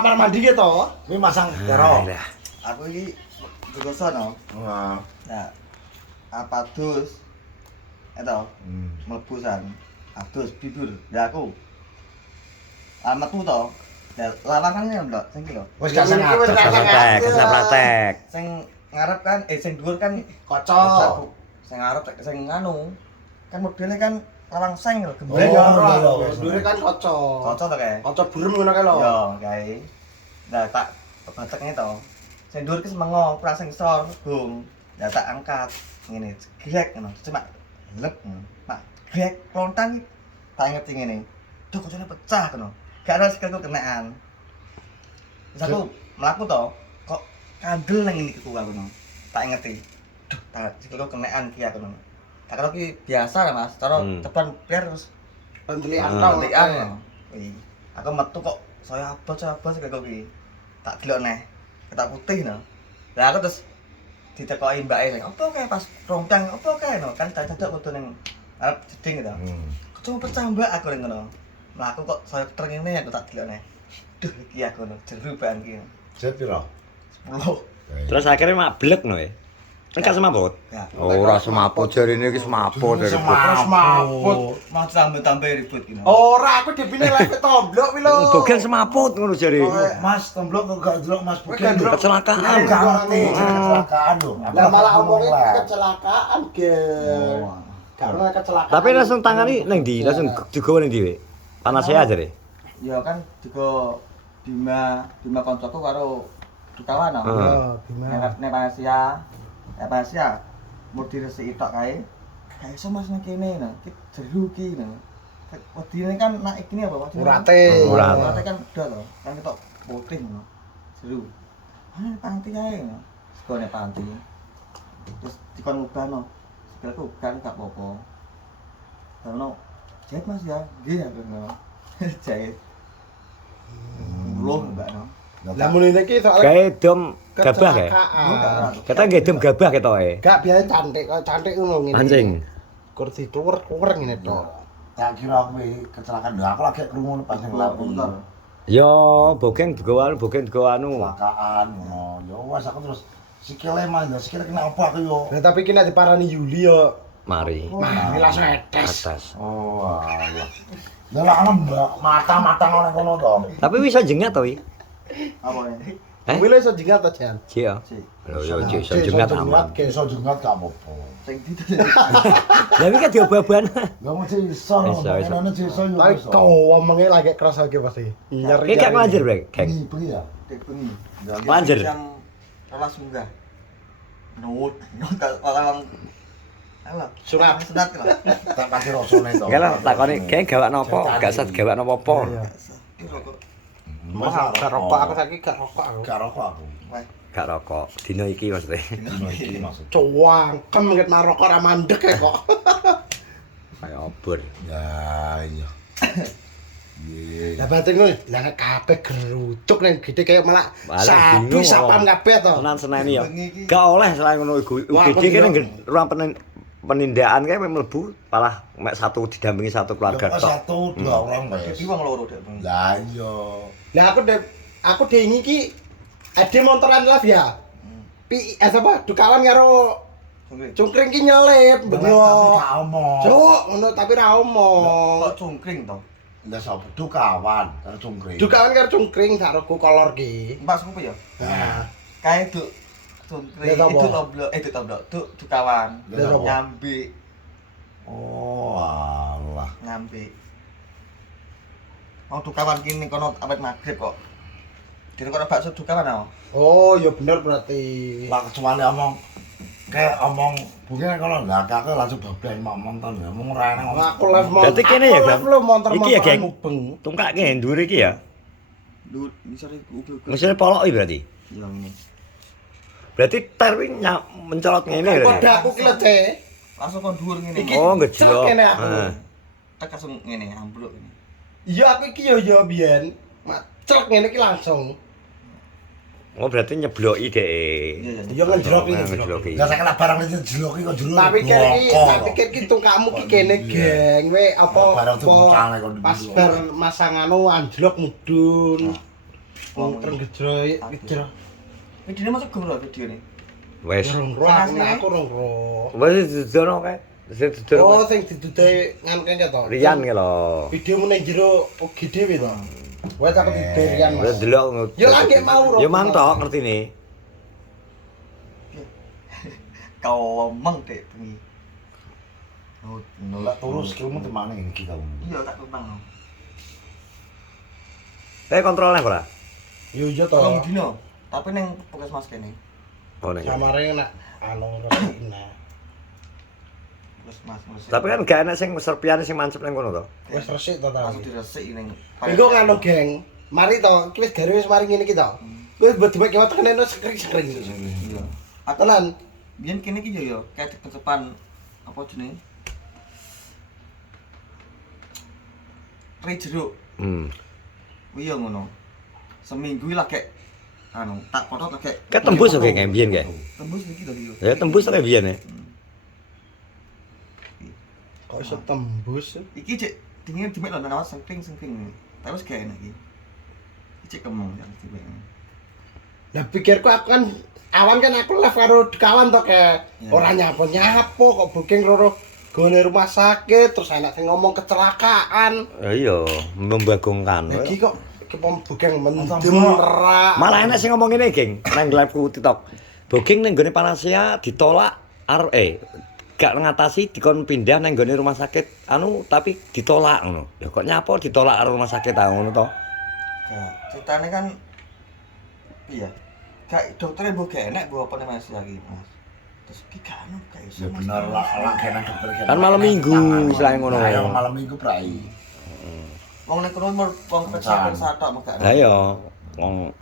kamar mandi ki to. Kuwi masang karo. Aku iki juga sono. Wah. Nah, apa dus? Eto, mlebusan. Adus bibur. Ya aku. Metu to. Ya lawanane lho, sing iki lho. Wis gak sengaja. Praktek. Sing ngarep kan sing dhuwur kan Kaca. Sing ngarep sing nganu. Kan modele kan lawang seng lho, Oh, gembleng. iya. Dure kan kaca. Kaca to kae. Kaca burem ngono kae lho. Yo, kae. Nah, tak batekne to. Sing dhuwur ki semengo, pra sing sor, bung. Ya tak angkat ngene, grek ngono. Cuma lep. Mak grek lontang ki tak ngerti ngene. Duh, kocone pecah ngono. Gak ada sikilku kenaan. Terus aku mlaku to, kok kandel nang ngene iku aku ngono. Tak ngerti. Duh, tak sikilku kenaan ki aku ngono. Tak kira ki biasa lah Mas, cara depan player terus Pendelian Pendekan. Wih, aku metu kok saya abot sikilku ki. Tak delok neh, ketak putih no. Lah aku terus ditekoki mbake sing, "Apa kae pas rompang? Apa kae no?" Kan dadak kudu ning arep jeding gitu. Cuma pecah mbak aku ning ngono. Mlaku kok saya terngene aku tak delok neh. Duh, iki aku no, jeru ban ki. Jet piro? 10. Terus akhirnya mablek no ya. Kan gak semaput. Ya. Ora semaput jarine iki semaput dari Semaput. Mau tambah-tambah ribut ki. Ora, aku dipine live tomblok wi lho. Bogel semaput ngono jare. Mas tomblok kok gak delok Mas Bugen. Kecelakaan. Gak ngerti kecelakaan lho. Lah malah omongnya kecelakaan, Gel. Karena kecelakaan. Tapi langsung tangani ning ndi? Langsung digowo ning ndi, Wek? Panas ya jare. Ya kan juga Bima koncoku karo Dukawan no. Oh, gimana? Nek Pasia. Ya Pasia mau diresiki tok kae. Gak iso Mas nang kene no. Ki jeru ki no. Wedine kan nak iki apa Mas? Urate. Urate kan udah to. Kan ketok putih no. Jeru. Ana panti ae no. Sekone panti. Terus dikon ngubahno. Sikilku kan gak apa-apa. Karena jahit Mas ya. Nggih aku ngono. Jahit. Belum mbak no. Lah mun iki soal Kae dom gabah kae. kecelakaan. Kata nggih dom gabah ketoke. Gak biasa cantik, kok cantik ngono ngene. Anjing. Kursi tuwer-tuwer ngene tok. Tak kira kuwi kecelakaan. Lho aku lagi krungu pas ning lapo. Yo, bogeng digowo anu. Kecelakaan ngono. Ya wes aku terus sikile mas, sikile kena apa aku yo. Nah tapi kena diparani Yuli yo. Mari. Nah, ini langsung etes. Atas. Oh alah. Lah lah mbak mata-mata ngono kono to. Tapi bisa jengat to, Wi? Apa ya? Kuwi lho iso jengat to, Jan. Ji ya. Si. Lho yo iso jengat aman. Iso jengat gak apa-apa. Sing di Lah iki kan diobaban. Lah mesti iso Iso, iso. ngene iso yo. Tapi kau omongnya lagi keras lagi pasti. Nyari. Iki gak ngelanjur, Brek. Geng. Ini beli ya. Tek bengi. Lanjut. Jam 12 munggah. Nut orang Halo. Surat. Sunat lah. Tak kasih rasane to. Enggak lah, takoni geng gawak nopo? Gak sat gawak nopo-apa. Iki rokok. Masa gak rokok aku saiki gak rokok aku. Gak rokok aku. Wah, Gak rokok. Dino iki maksudnya. Dino iki maksud. Cuangkem nget marokok ra mandek ya kok. Kayak obor. Ya iya. Iya. Lah batin ngono, lah kabeh gerutuk ning gede kayak malah Malah sapi bingung, sapan kok. kabeh to. Tenan seneni ya. Gak oleh selain ngono UGD kene ruang penindakan kae mlebu malah mek satu didampingi satu keluarga Lah, tok. satu dua orang wes. iki wong loro dek bengi. Lah iya. Lah aku dengi iki ada montoran live ya. Apa dukawan karo cungkring ki nyelip Tapi bener. gak omong. Cuk, ngono tapi ra omong. Kok cungkring to? Lah sapa dukawan karo cungkring. Dukawan karo cungkring saroku kolor ki. Mbak suku ya? Nah, Kae duk cungkring Lah, apa? itu toblok, duk kawan. Lah, apa? Nyambi, oh alah. nyambi. Mau dukawan kini kono abad maghrib kok. Dene kono bakso dukawan apa? Oh, ya bener berarti. Lah kecuali omong kayak omong mungkin kalau nggak kakek langsung bablas ngomong kan ya ngomong rene ngomong. Aku live mon. Berarti kene ya, Bang? Iki ya, geng? mubeng. Tungkake ndure iki ya. Lu misale uga. Mesti poloki berarti. Iya ini. Berarti tar kuwi mencolot ngene lho. Kode aku ki lece. Langsung kon dhuwur ngene. Iki Oh, cek ngejlok. kene aku. Heeh. Tak langsung ngene ambruk ini. Iya aku iki yo biyen. Macrek ngene iki langsung. Oh, berarti nyebloki dhek. Iya, iya. Iya ngejlok iki. Nyebloki. Lah saya kena barang itu jeloki kok jelo. Tak pikir ki tungkakmu ki kene geng we apa Barang tuh apa muncale kok pas dulu. bar masangano anjlok mudun. Wong gejro. Videonya masuk gum loh video nih. Wes. Rong ro aku rong ro. Wes didono kae. Sing didono. Oh, sing diduduhi ngan kene to. Rian ki lho. Video mu ning jero ugi dhewe to. Wes aku tidur Rian. Wes delok. Yo lagi mau ro. Ya mantok ngertine. Kau omong dek bengi. Nolak turu skillmu di mana ini kita? Iya tak tumpang. Kontrolnya ora? Yo iya to. Tolong dino, tapi neng puskesmas kene. Oh nek. Samare nak anu resina. Puskesmas. Tapi kan gak enak sing serpiane sing mancep nang kono to. Wis resik to ta. langsung diresiki ning. Iku nganu geng. Mari to, iki wis gawe wis mari ngene iki to. Wis bedhe kiwat kene sekring-sekring. Iya. Tenan. Biyen kene iki yo kayak ketepan apa jenenge? Rai jeruk. Iya ngono. Seminggu iki lagi anu tak potong lagi. Kayak tembus kok kayak biyen kae. Tembus iki to iki. Ya tembus kayak biyen ya. Kok iso tembus? Iki cek dingin dimek lho nawas sengking. Tapi wis gak enak iki. Iki cek kemong ya dimek. Lah pikirku aku kan awan kan aku live karo kawan to kayak Ya. ora nyapo kok booking roro gone rumah sakit terus enak sing ngomong kecelakaan. Iya, membagongkan. Lagi kok booking mendem ora. Malah enak sing ngomong ngene, Geng, nang live-ku TikTok. Booking ning gone Panasia ditolak gak ngatasi dikon pindah nang gone rumah sakit anu tapi ditolak ngono. Ya kok nyapo ditolak karo rumah sakit ta ngono to? Ya, ceritane kan iya. Gak dokternya mbok gak enak mbok apa masih lagi, Mas. Terus iki gak anu gak iso. Ya bener lah, kena dokter kena. Kan malam minggu selain ngono. Ya malam minggu prai. Wong nek kono wong pesawat satok mok gak. Lah ya wong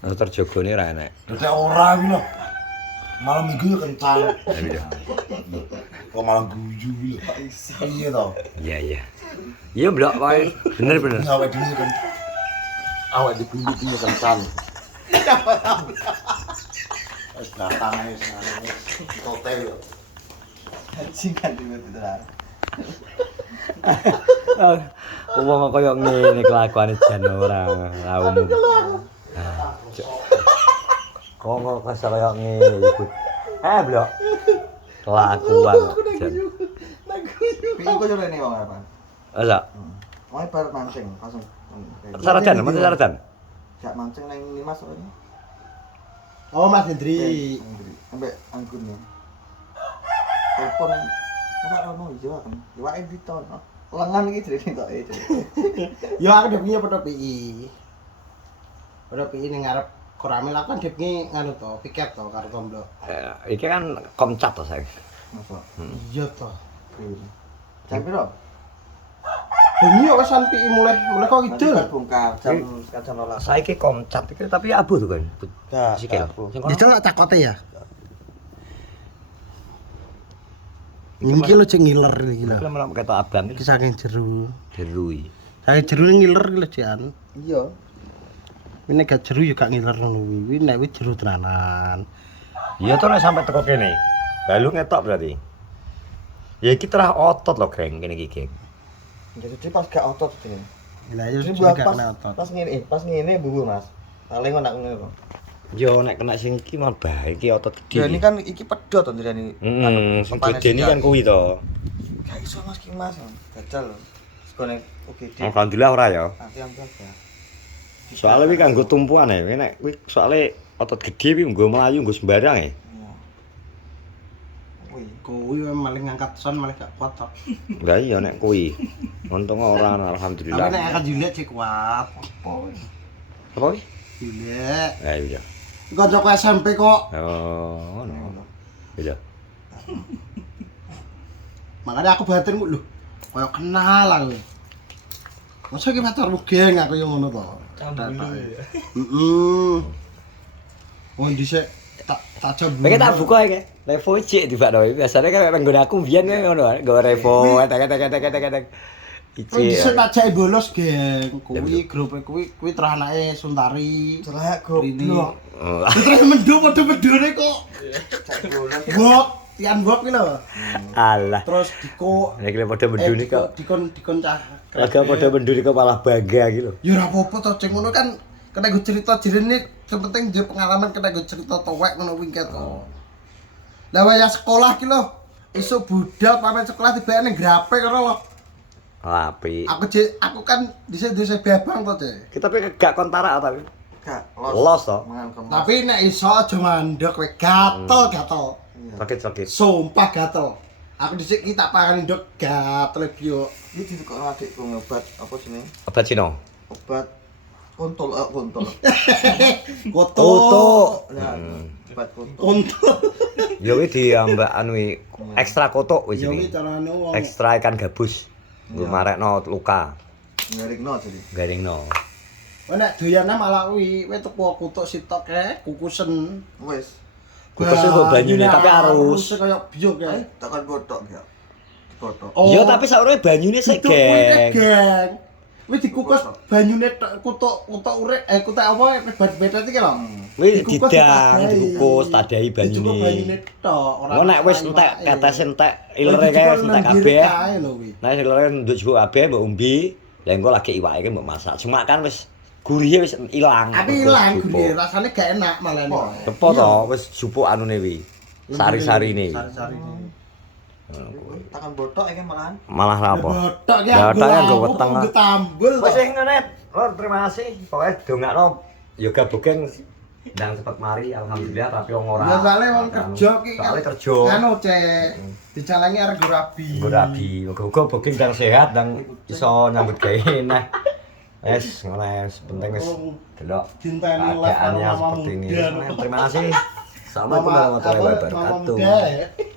terjogone ra enak. Dadi ora iki lho. Malam minggu ya kencang. Iya. Kok malam guyu iki lho. Iya to. Iya. Iya, Blok, wae. Bener. Ini awake dhewe kan. Awak dipundhut kencang. Wis datang wis hotel yo. Bajingan dimet itu lah. Wong kaya ngene kelakuane jan ora umum. Kok kasar kaya ngene iku. Blok. Kelakuan jan. Piye kok yo rene wong apa? Ala. Wong bar mancing langsung. Saradan, mana saradan? Gak mancing nang Limas ora. Oh Mas Hendri. Sampai anggunnya. Telepon ora ono ijo kan. Iwake diton. Lengan iki jrene tok e. Yo aku dhewe punya foto PI. Foto PI ning ngarep Koramil aku kan dhewe nganu to, piket to karo Tomblo. Iki kan komcat to saya. Masa. Iya to. Jam piro? Bengi kok san PI mulai kok kidul. Bongkar jam 12. Saiki komcat iki tapi abu tuh kan. Sikil. Sing kono. Dicolok cakote ya. Iki lho cek ngiler iki lho. Lama-lama ketok abang Iki saking jeru. derui. Saking jeru ngiler iki lho Jan. Iya. Ini gak jeru ya gak ngiler ngono kuwi. Nek wis jeru tenanan. Iya to nek sampe teko kene. Balu ngetok berarti. Ya iki terah otot lho, Geng, kene iki, Geng. Jadi pas gak otot deh. Lah ya Jadi sudah buat gak pas kena otot. pas ngene bubu Mas. Paling ngono ngono lho. Yo nek kena sing iki mah bae iki otot Ya gede. ini kan iki pedot to ndirani. Sing gede ini kan kuwi to. Gak iso Mas ki Mas. Gajal lho. Sekone UGD. Alhamdulillah ora ya. Nanti ambil ya. Soale kuwi kanggo tumpuan ya. Nek kuwi soale otot gede kuwi nggo mlayu nggo sembarang ya. Iya. Wih. Kuwi malah ngangkat son malah gak kuat to. Lah iya nek kuwi. Untung ora Tapi alhamdulillah. nek angkat Juliet sih kuat. Apa kuwi? Juliet. Lah iya. Kancaku SMP kok. Oh, ngono. Iya. Makanya aku batin lho. Kayak kenal aku. Masa ki pacarmu geng aku yang ngono to. Heeh. Wong dhisik tak coba. Pengen tak buka iki. Revo cek tiba-tiba. Biasanya kan nang nggon aku mbiyen kan ngono. Nggo revo tek. Wong dhisik tak jek bolos geng. Kuwi grup kuwi terus anake Suntari. Celak Rini. goblok. Terus mendu padha-padhane kok. Wok, tian wok ki lho. Alah. Terus diko Nek padha benduni kok. dikon cah. Agak padha benduni kok malah bangga gitu. Ya ora apa-apa to, cek ngono kan kena gue cerita jernih, sepenting dia pengalaman kena gue cerita towek ngono kuwi to. Lah waya sekolah ki lho, isuk budal pamit sekolah tiba ning grape ngono lho. Api. Aku kan dhisik bebang to, Cek. Kita tapi gak kontara tapi. Gak Los toh. mangan kemas. Tapi nek iso aja mandek kowe gatel. Sakit. Sumpah gatel. Aku dhisik ki tak pangani ndok gatel bio. Iki ditekono adikku ngobat apa jenenge? Obat Cina. Obat kontol. Koto. Nah, obat kontol. Untuk. Ya kuwi diambak anu ekstra kotok wis Yo iki. iki carane wong. Ekstra ikan gabus. Nggo marekno luka. Ngarikno jadi. Garingno. Kowe nek doyane malah kuwi tuku kutuk sitok kukusen. Wis. Kukusnya kok banyune tapi arus. Kaya biok ya. Tekan botok ya. Botok. Iya tapi sauré banyune sik, Geng. Geng. Wis dikukus banyune kutuk urip kutuk apa bet-bet iki lho. Wis didang, dikukus, tadahi Banyune banyune. tok, ora. Ngono nek wis entek ketes entek ilere kae wis entek kabeh. Nek ilere nduk jupuk kabeh mbok umbi, lha engko lagi iwake mbok masak. Cuma kan wis gurihe wis ilang. Tapi ilang gurih, rasane gak enak malah. Tepo to, wis jupuk anune wi. Sari-sarine. Sari-sarine. Tekan botok iki malahan. Malah ra apa? Botok ki. Botok nggo weteng. Tambul. Wis ngene. Lur terima kasih. Pokoke dongakno yoga booking ndang cepet mari alhamdulillah tapi wong ora. Ya soalnya wong kerja ki Soale kerja. Anu Cek. Dijalangi arep go rabi. Nggo rabi, muga-muga booking ndang sehat ndang iso nyambut gawe neh. Wes, ngono penting wis delok Dinteni live karo keadaannya Mama seperti ini. Muda. Terima kasih. Assalamualaikum warahmatullahi wabarakatuh.